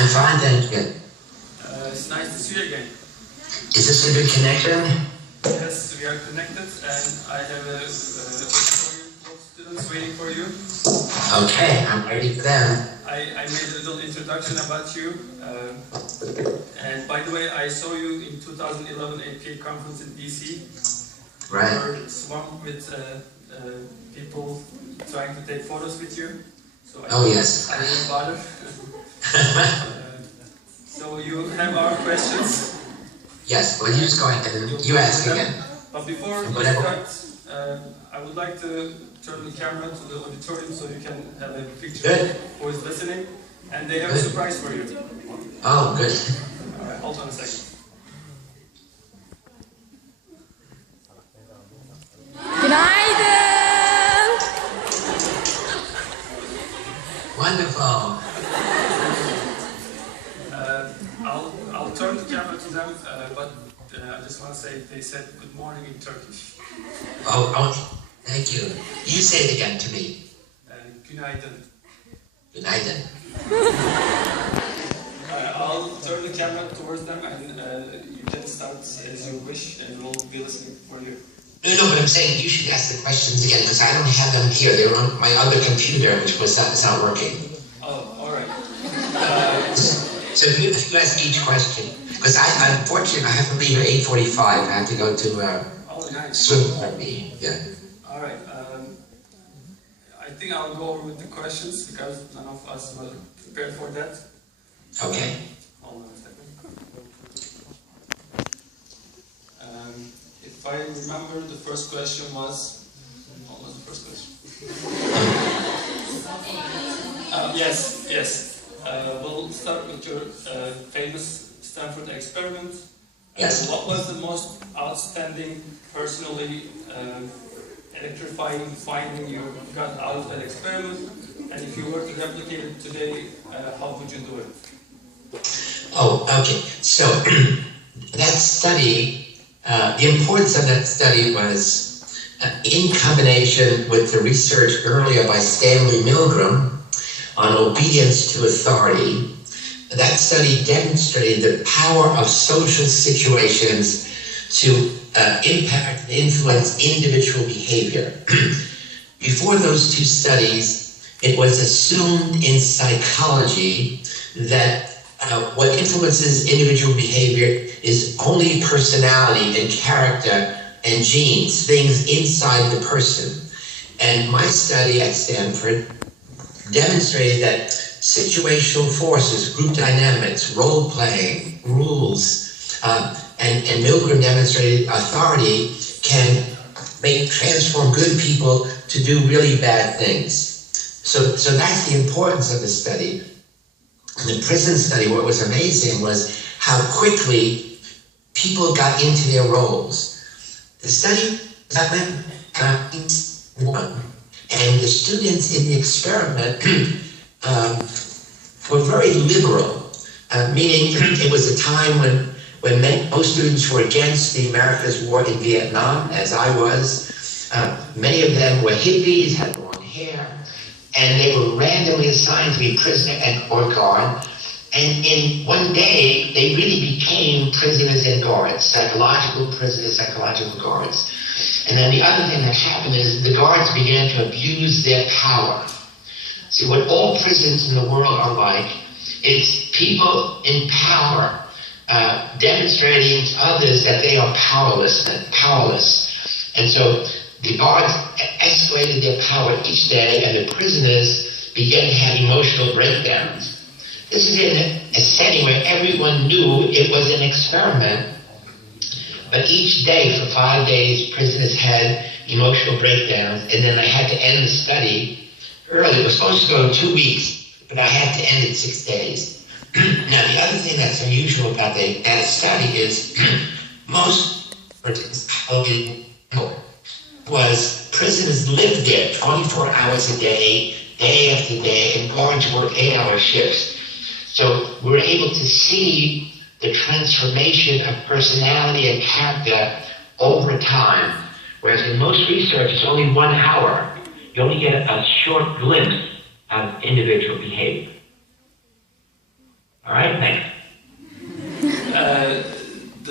I'm fine, thank you. It's nice to see you again. Is this a good connection? Yes, we are connected, and I have a couple of students waiting for you. Okay, I'm ready for them. I made a little introduction about you. And by the way, I saw you in 2011 APA conference in DC. Right. You were swamped with people trying to take photos with you. So Yes. I didn't bother. So you have our questions. Yes, well you just go ahead and you ask again. But before we start, I would like to turn the camera to the auditorium so you can have a picture of who is listening. And they have a surprise for you. Oh, good. Alright, hold on a second. Günaydın. Wonderful. I'll turn the camera to them, but I just want to say they said good morning in Turkish. Oh, thank you. You say it again to me. Günaydın. Günaydın. I'll turn the camera towards them and you can start as you wish and we'll be listening for you. No, but I'm saying you should ask the questions again because I don't have them here. They're on my other computer, which was not working. Oh, alright. So if you ask each question, because I'm fortunate, I have to leave at 8:45. I have to go to nice. swim therapy. Yeah. Alright. I think I'll go over with the questions because none of us were prepared for that. Okay. Hold on a second. If I remember, the first question was... What was the first question? Yes. We'll start with your famous Stanford experiment. Yes. What was the most outstanding, personally electrifying finding you got out of that experiment? And if you were to replicate it today, how would you do it? Oh, okay. So that study, the importance of that study was in combination with the research earlier by Stanley Milgram on obedience to authority. That study demonstrated the power of social situations to impact and influence individual behavior. Before those two studies, it was assumed in psychology that what influences individual behavior is only personality and character and genes, things inside the person. And my study at Stanford demonstrated that situational forces, group dynamics, role-playing, rules, and Milgram demonstrated authority can transform good people to do really bad things. So that's the importance of the study. In the prison study, what was amazing was how quickly people got into their roles. The study won, and the students in the experiment were very liberal, meaning it was a time when most students were against the America's war in Vietnam, as I was. Many of them were hippies, had long hair, and they were randomly assigned to be prisoner or guard. And in one day, they really became prisoners and guards, psychological prisoners, psychological guards. And then the other thing that happened is the guards began to abuse their power. See, what all prisons in the world are like, it's people in power demonstrating to others that they are powerless. And so the guards escalated their power each day, and the prisoners began to have emotional breakdowns. This is in a setting where everyone knew it was an experiment, but each day for 5 days, prisoners had emotional breakdowns, and then I had to end the study early. It was supposed to go 2 weeks, but I had to end it 6 days. Now, the other thing that's unusual about that study is most was prisoners lived there 24 hours a day after day, and guards worked 8-hour shifts. So we were able to see the transformation of personality and character over time, whereas in most research it's only 1 hour. You only get a short glimpse of individual behavior. All right?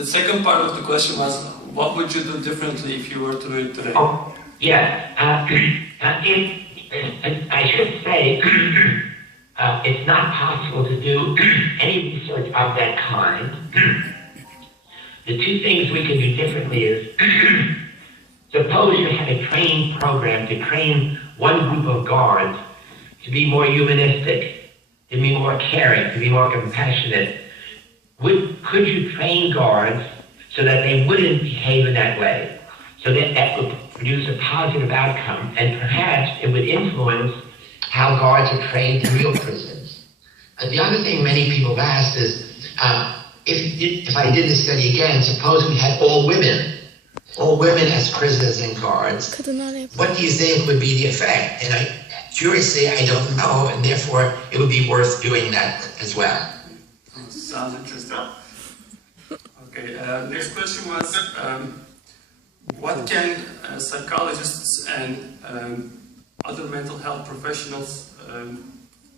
second part of the question was, what would you do differently if you were to do it today? Oh, yeah. I should say, it's not possible to do any research of that kind. The two things we can do differently is, suppose you had a training program to train one group of guards to be more humanistic, to be more caring, to be more compassionate. Could you train guards so that they wouldn't behave in that way? So that would produce a positive outcome, and perhaps it would influence how guards are trained in real prisons. The other thing many people have asked is, if I did this study again, suppose we had all women as prisoners and guards, what do you think would be the effect? And curiously, I don't know, and therefore it would be worth doing that as well. Sounds interesting. Okay, next question was, what can psychologists and other mental health professionals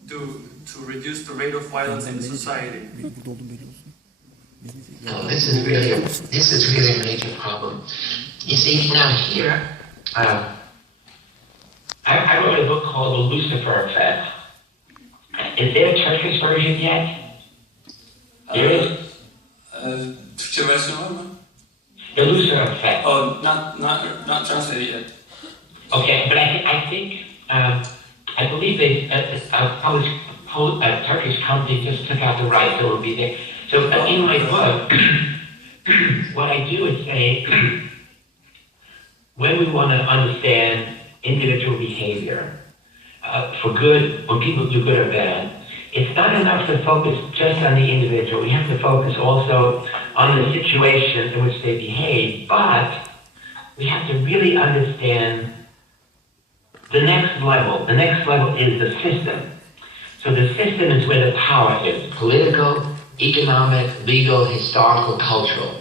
do to reduce the rate of violence in society? No, this is really a major problem. You see, now here, I wrote a book called The Lucifer Effect. Is there a Turkish version yet? There is. Türkçe versiyon var mı? The Lucifer Effect. Oh, not translated yet. Okay, but I think I believe a Turkish company just took out the rights, so it will be there. So in my book, what I do is say, when we want to understand individual behavior, for good, when people do good or bad, it's not enough to focus just on the individual. We have to focus also on the situation in which they behave, but we have to really understand the next level. The next level is the system. So the system is where the power is, political, economic, legal, historical, cultural.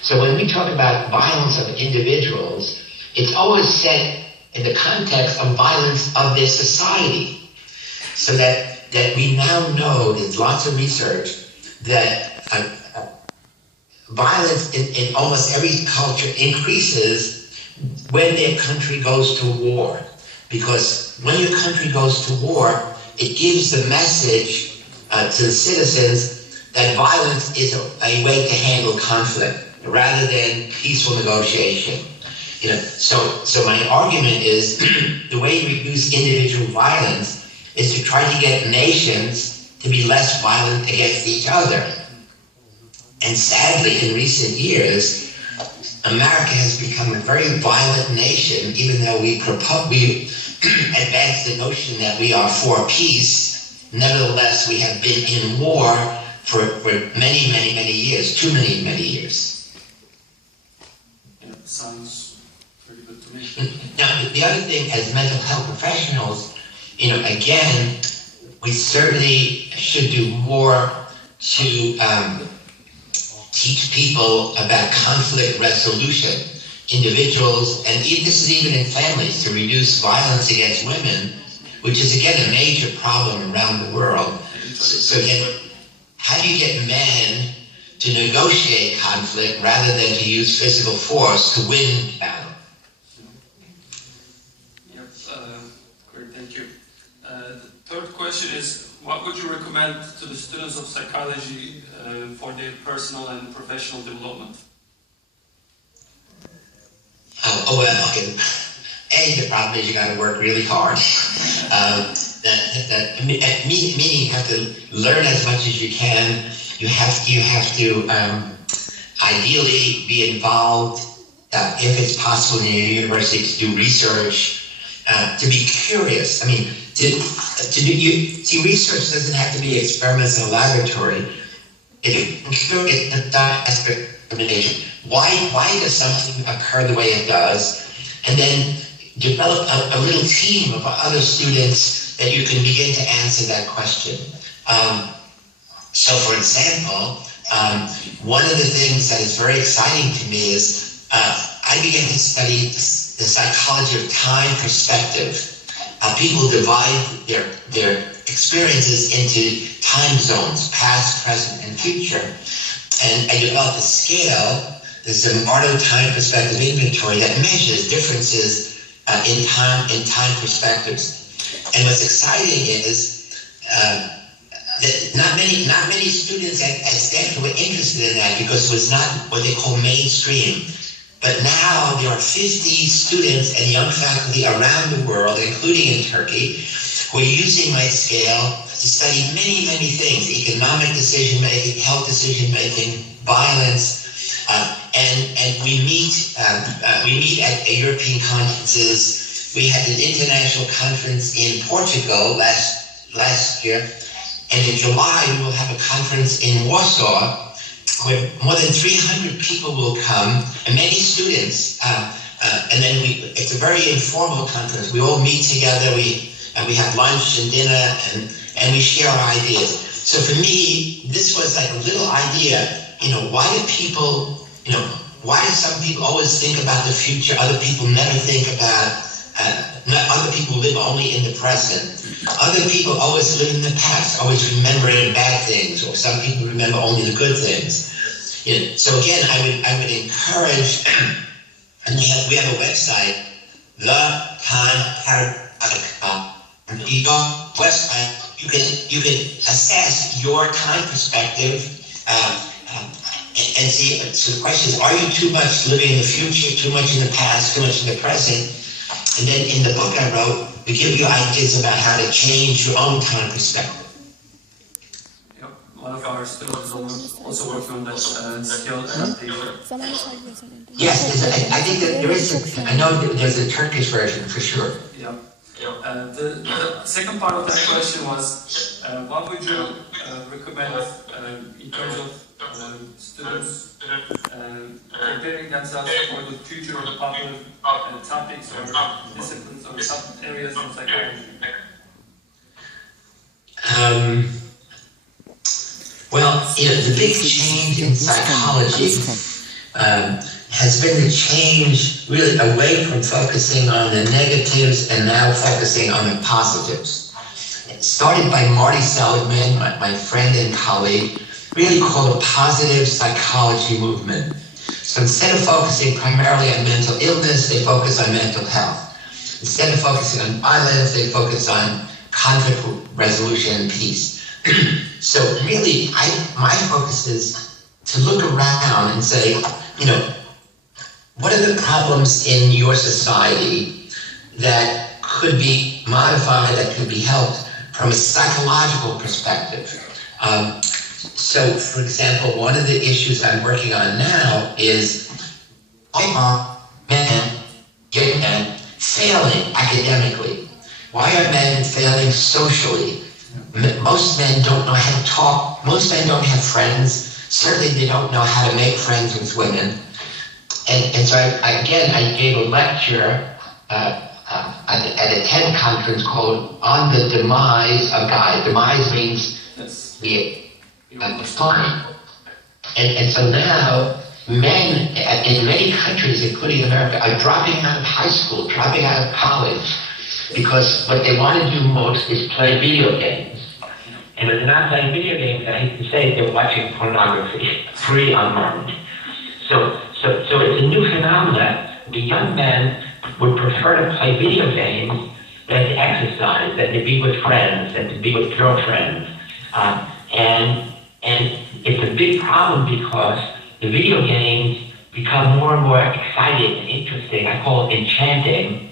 So when we talk about violence of individuals, it's always set in the context of violence of their society. So that we now know, there's lots of research, that violence in almost every culture increases when their country goes to war. Because when your country goes to war, it gives the message to the citizens that violence is a way to handle conflict rather than peaceful negotiation. So my argument is the way to reduce individual violence is to try to get nations to be less violent against each other. And sadly, in recent years, America has become a very violent nation, even though we advance the notion that we are for peace. Nevertheless, we have been in war for many, many, many years, too many years. Yeah, sounds pretty good to me. Now, the other thing, as mental health professionals, again, we certainly should do more to teach people about conflict resolution, individuals, and this is even in families, to reduce violence against women, which is again a major problem around the world. So again, how do you get men to negotiate conflict rather than to use physical force to win battle? Yep, great, thank you. The third question is, what would you recommend to the students of psychology for their personal and professional development? Okay. The problem is you got to work really hard. Meaning you have to learn as much as you can. You have to ideally be involved, if it's possible in your university, to do research, to be curious. I mean, research doesn't have to be experiments in a laboratory. Why does something occur the way it does? And then develop a little team of other students that you can begin to answer that question. So for example, one of the things that is very exciting to me is I began to study the psychology of time perspective. People divide their experiences into time zones, past, present, and future. And I developed a scale, the Zimbardo time perspective inventory, that measures differences in time perspectives. And what's exciting is that not many students at Stanford were interested in that because it was not what they call mainstream. But now there are 50 students and young faculty around the world, including in Turkey, who are using my scale to study many, many things: economic decision-making, health decision-making, violence, and we meet at European conferences. We had an international conference in Portugal last year, and in July we will have a conference in Warsaw where more than 300 people will come, and many students. And then it's a very informal conference. We all meet together. We have lunch and dinner, and we share our ideas. So for me, this was like a little idea. Why do some people always think about the future? Other people never think about. Other people live only in the present. Other people always live in the past, always remembering bad things, or some people remember only the good things. So again, I would encourage, and we have a website, the Time Paradox. Your website, you can assess your time perspective and see. So the question is, are you too much living in the future, too much in the past, too much in the present? And then in the book I wrote, we give you ideas about how to change your own time perspective. Yep. One of our students is also working on that skill adaptation. Yes, I think that there is. I know there's a Turkish version for sure. Yeah. The second part of that question was, what would you recommend in terms of students preparing themselves for the future of popular topics or disciplines or sub-areas in psychology? Well, the big change in psychology has been the change really away from focusing on the negatives and now focusing on the positives. It started by Marty Seligman, my friend and colleague, really called a positive psychology movement. So instead of focusing primarily on mental illness, they focus on mental health. Instead of focusing on violence, they focus on conflict resolution and peace. So really, my focus is to look around and say, what are the problems in your society that could be modified, that could be helped from a psychological perspective? So, for example, one of the issues I'm working on now is why are young men failing academically? Why are men failing socially? Most men don't know how to talk. Most men don't have friends. Certainly they don't know how to make friends with women. And so I gave a lecture at a TED conference called On the Demise of Guys. Demise means the decline. And so now men in many countries, including America, are dropping out of high school, dropping out of college, because what they want to do most is play video games. And when they're not playing video games, I hate to say, they're watching pornography, free online. So it's a new phenomenon. The young men would prefer to play video games than to exercise, than to be with friends, than to be with girlfriends. And it's a big problem because the video games become more and more exciting and interesting. I call it enchanting,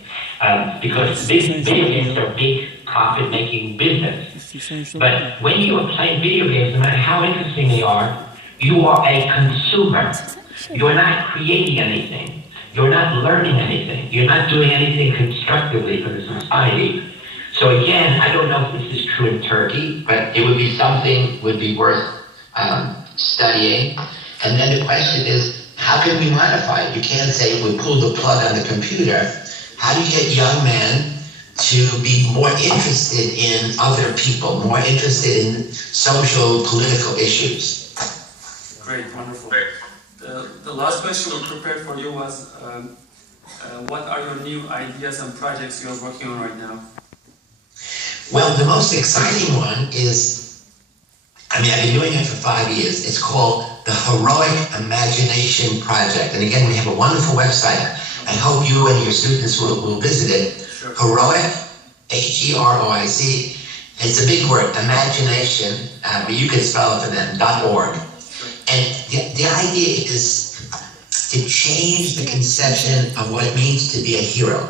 because video games are big profit-making business. But when you are playing video games, no matter how interesting they are, you are a consumer. You're not creating anything. You're not learning anything. You're not doing anything constructively for the society. So again, I don't know if this is true in Turkey, but it would be something would be worth studying. And then the question is, how can we modify it? You can't say we pull the plug on the computer. How do you get young men to be more interested in other people, more interested in social, political issues? Great, wonderful. The last question we prepared for you was, what are your new ideas and projects you're working on right now? Well, the most exciting one is, I've been doing it for 5 years. It's called the Heroic Imagination Project. And again, we have a wonderful website. I hope you and your students will visit it. Sure. Heroic, Heroic, it's a big word, imagination, but you can spell it for them, .org. And the idea is to change the conception of what it means to be a hero.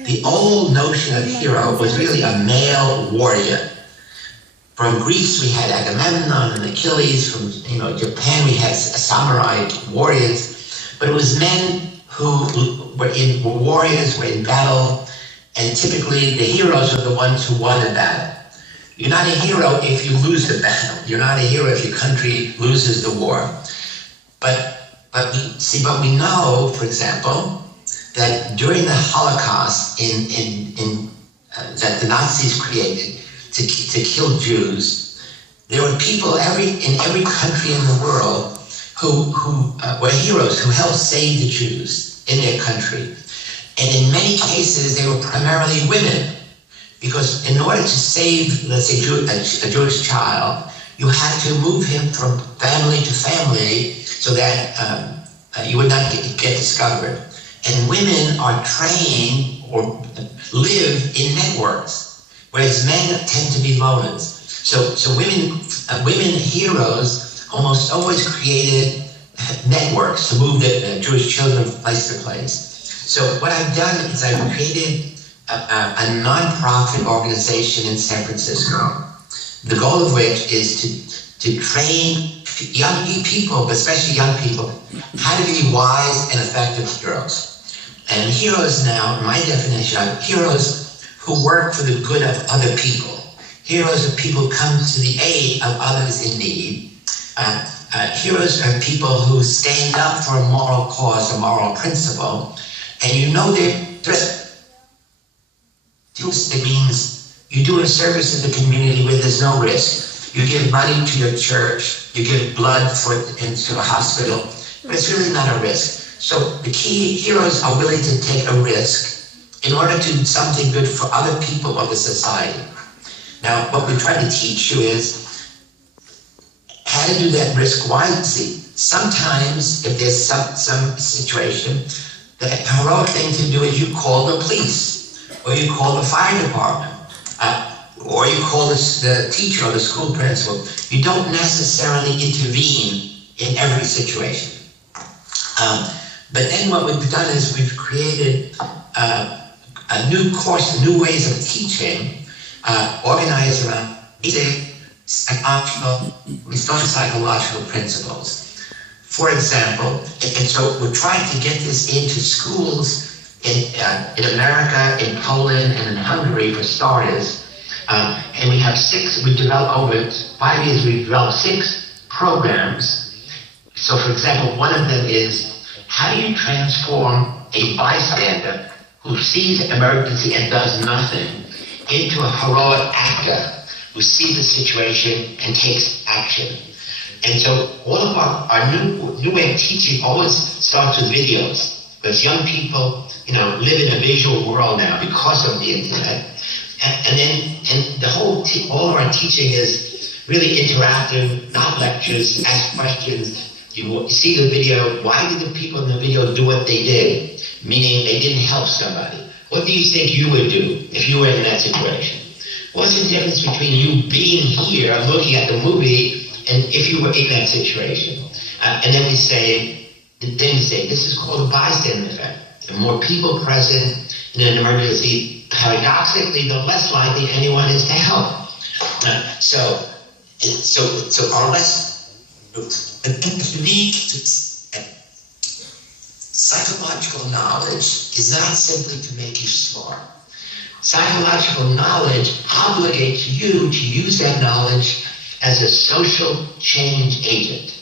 The old notion of hero was really a male warrior. From Greece, we had Agamemnon and Achilles. From Japan, we had samurai warriors. But it was men who were warriors, were in battle, and typically the heroes are the ones who won the battle. You're not a hero if you lose the battle. You're not a hero if your country loses the war. But we know, for example, that during the Holocaust that the Nazis created to kill Jews, there were people in every country in the world who were heroes, who helped save the Jews in their country. And in many cases, they were primarily women, because in order to save, let's say, a Jewish child, you had to move him from family to family so that you would not get discovered. And women are trained or live in networks, whereas men tend to be loners. So women heroes almost always created networks to move the Jewish children from place to place. So what I've done is I've created a non-profit organization in San Francisco, the goal of which is to train young people, but especially young people, how to be wise and effective heroes. And heroes now, my definition of heroes who work for the good of other people. Heroes are people who come to the aid of others in need. Heroes are people who stand up for a moral cause, a moral principle, and you know it means you do a service in the community where there's no risk. You give money to your church, you give blood into a hospital, but it's really not a risk. So the key heroes are willing to take a risk in order to do something good for other people of the society. Now, what we try to teach you is how to do that risk wisely. Sometimes, if there's some situation, the heroic thing to do is you call the police, or you call the fire department, or you call the teacher or the school principal. You don't necessarily intervene in every situation. But then what we've done is we've created a new course, new ways of teaching, organized around basic psychological principles. For example, and so we're trying to get this into schools in America, in Poland, and in Hungary for starters. And we developed over 5 years, we've developed 6 programs. So for example, one of them is, how do you transform a bystander who sees an emergency and does nothing into a heroic actor who sees the situation and takes action? And so all of our new way of teaching always starts with videos, because young people, live in a visual world now because of the internet. And all of our teaching is really interactive, not lectures, ask questions. You see the video, why did the people in the video do what they did? Meaning they didn't help somebody. What do you think you would do if you were in that situation? What's the difference between you being here, looking at the movie, and if you were in that situation? And then we say, this is called a bystander effect. The more people present in an emergency, paradoxically, the less likely anyone is to help. So our lesson, psychological knowledge is not simply to make you smart. Psychological knowledge obligates you to use that knowledge as a social change agent.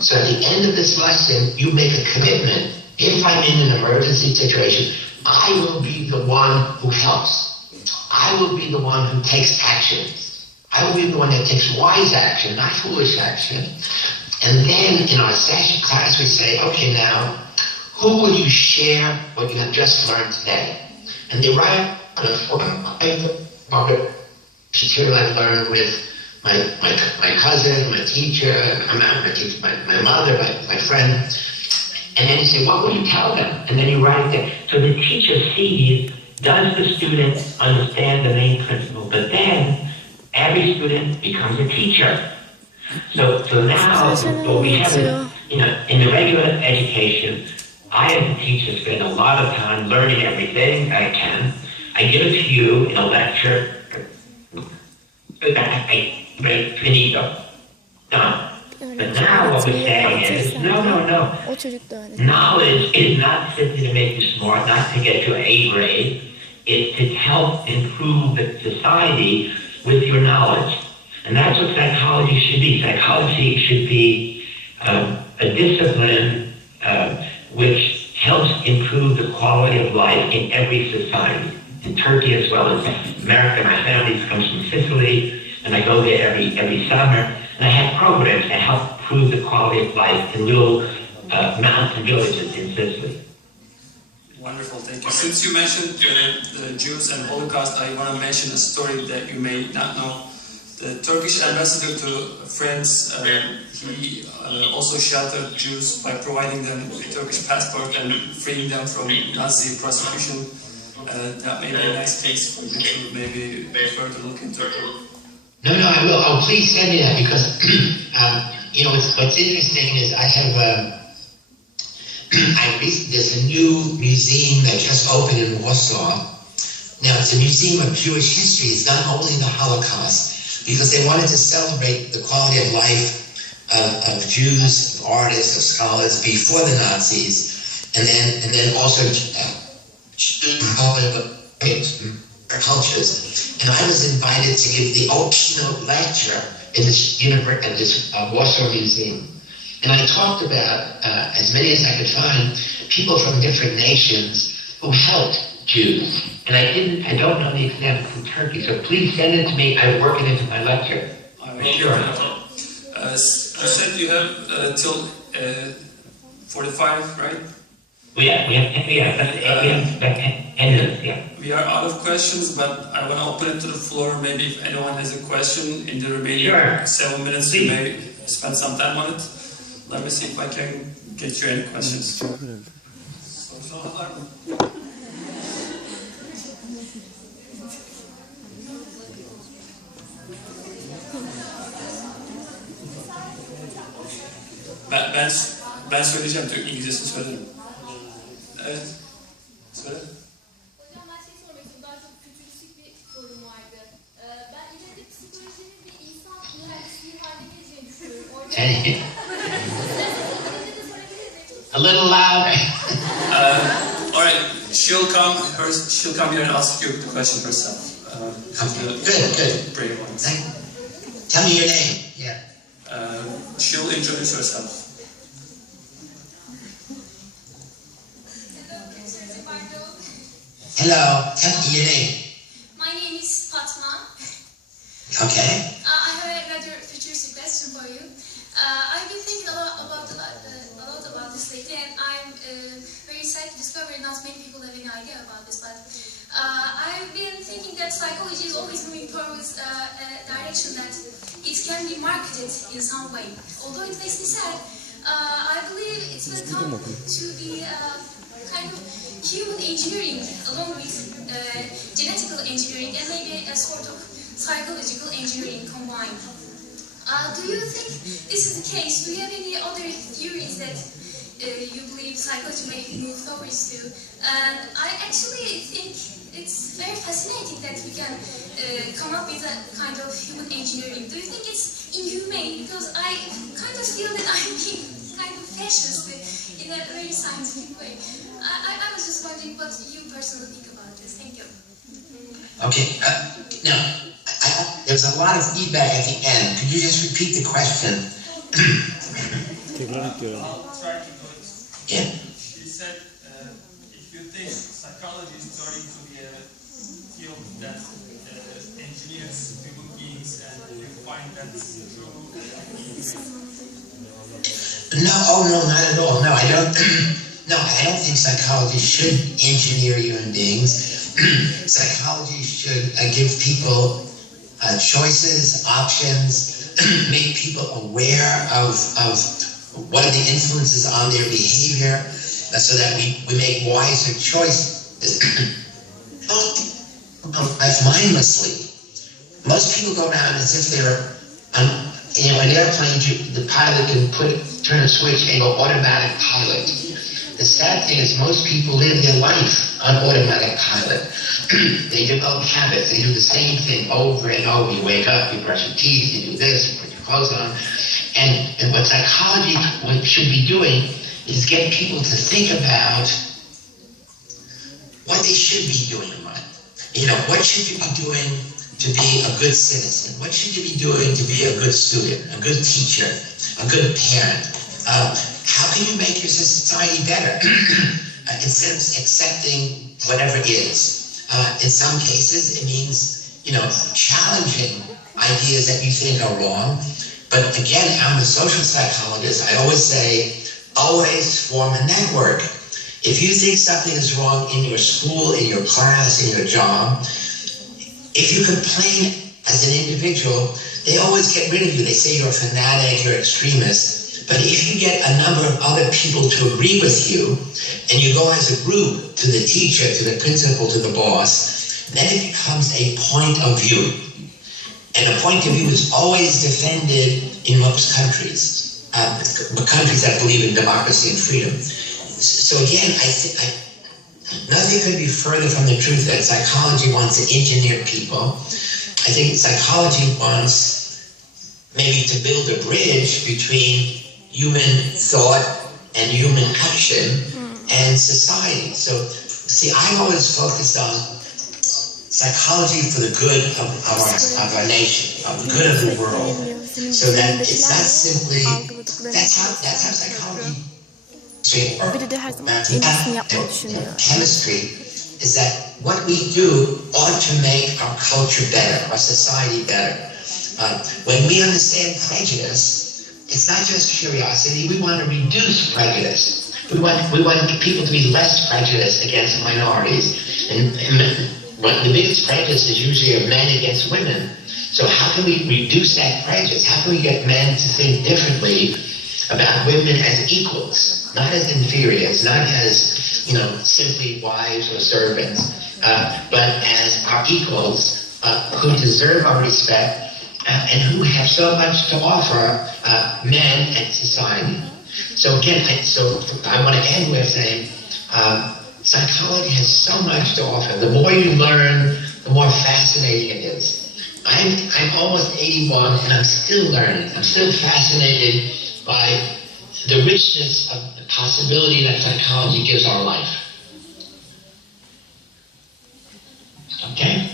So at the end of this lesson, you make a commitment. If I'm in an emergency situation, I will be the one who helps. I will be the one who takes action. I will be the one that takes wise action, not foolish action. And then in our session class, we say, okay, now, who will you share what you have just learned today? And they write on a material I learned with my cousin, my teacher, my mother, my friend. And then you say, what would you tell them? And then you write it down. So the teacher sees, does the student understand the main principle? But then every student becomes a teacher. So now what we have is, in the regular education, I as a teacher spend a lot of time learning everything I can. I give it to you in a lecture. Finito. Done. But now what we're saying is, no. Knowledge is not simply to make you smart, not to get your A grade. It's to help improve the society with your knowledge. And that's what psychology should be. Psychology should be a discipline which helps improve the quality of life in every society. In Turkey as well as America. My family comes from Sicily, and I go there every summer. And I have programs that help improve the quality of life in little mountain villages in Sicily. Wonderful, thank you. Since you mentioned the Jews and Holocaust, I want to mention a story that you may not know. The Turkish ambassador to France, he also sheltered Jews by providing them a Turkish passport and freeing them from Nazi prosecution. That may be a nice case for you to maybe further look into. No, I will. Oh, please send me that because, what's interesting is I have, there's a new museum that just opened in Warsaw. Now, it's a museum of Jewish history. It's not only the Holocaust, because they wanted to celebrate the quality of life of Jews, of artists, of scholars before the Nazis, and then also cultures. And I was invited to give the keynote lecture in this Warsaw Museum. And I talked about, as many as I could find, people from different nations who helped Jews. And I don't know the example from Turkey, so please send it to me. I work it into my lecture. Sure. You said you have till 45, right? We have 10 minutes, yeah. We are out of questions, but I want to open it to the floor. Maybe if anyone has a question in the remaining 7 minutes, you may spend some time on it. Let me see if I can get you any questions. Ben söyleyeceğim, İngilizcesini söylerim. Evet. Söyle. Hocam ben sormak istiyorum. Daha çok fütüristik bir sorum vardı. Ben ileride psikolojinin bir insan mühendisliği haline geleceğini düşünüyorum. A little louder. All right, she'll come here and ask you the question herself. Good. Brave ones. Tell me your name. Yeah. She'll introduce herself. Hello, tell me your name. My name is Fatma. Okay. I have a rather futuristic question for you. I've been thinking a lot about this lately, and I'm very sad to discover not many people have any idea about this. But I've been thinking that psychology is always moving towards a direction that it can be marketed in some way. Although it makes me sad, I believe it will come to be kind of human engineering along with genetical engineering and maybe a sort of psychological engineering combined. Do you think this is the case? Do you have any other theories that you believe psychology may move towards to? And I actually think it's very fascinating that we can come up with a kind of human engineering. Do you think it's inhumane? Because I kind of feel that I'm being kind of fascist in a very scientific way. I was just wondering what you personally think about this. Thank you. Okay. Now, there's a lot of feedback at the end. Could you just repeat the question? I'll try to do it. Yeah. She said, if you think psychology is turning to be a field that engineers human beings, and you find that true. No, not at all. No, I don't. No, I don't think psychology should engineer human beings. Psychology should give people choices, options, make people aware of what are the influences on their behavior, so that we make wiser choices. Don't live mindlessly. Most people go around as if they're an airplane. The pilot can turn a switch and go automatic pilot. The sad thing is most people live their life on automatic pilot. They develop habits. They do the same thing over and over. You wake up, you brush your teeth, you do this, you put your clothes on. And what psychology should be doing is get people to think about what they should be doing in life. What should you be doing to be a good citizen? What should you be doing to be a good student, a good teacher, a good parent? How can you make your society better instead of accepting whatever is? In some cases, it means, challenging ideas that you think are wrong. But again, I'm a social psychologist. I always say, always form a network. If you think something is wrong in your school, in your class, in your job, if you complain as an individual, they always get rid of you. They say you're a fanatic, you're an extremist. But if you get a number of other people to agree with you, and you go as a group to the teacher, to the principal, to the boss, then it becomes a point of view. And a point of view is always defended in most countries, countries that believe in democracy and freedom. So again, I think nothing could be further from the truth that psychology wants to engineer people. I think psychology wants maybe to build a bridge between human thought and human action and society. So, see, I'm always focused on psychology for the good of our nation, of the good of the world. So that it's not simply, that's how psychology Biri de her zaman en iyisini yapmayı düşünüyor. Chemistry is that what we do ought to make our culture better, our society better. When we understand prejudice, it's not just curiosity. We want to reduce prejudice. We want people to be less prejudiced against minorities. And the biggest prejudice is usually of men against women. So how can we reduce that prejudice? How can we get men to think differently about women as equals, not as inferiors, not as, simply wives or servants, but as our equals who deserve our respect and who have so much to offer men and society. So again, I want to end with saying psychology has so much to offer. The more you learn, the more fascinating it is. I'm almost 81 and I'm still learning. I'm still fascinated by the richness of the possibility that psychology gives our life. Okay?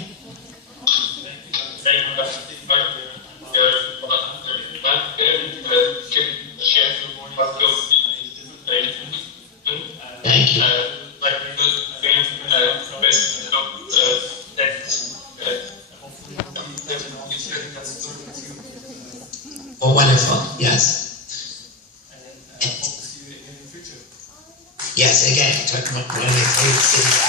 Thank you. Oh, wonderful. Yes. Yes, again, one of my favorite cities.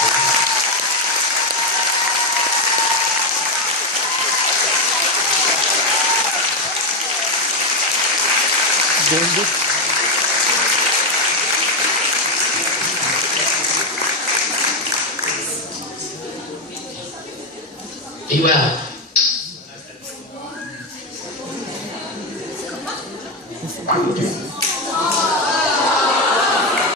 Be well.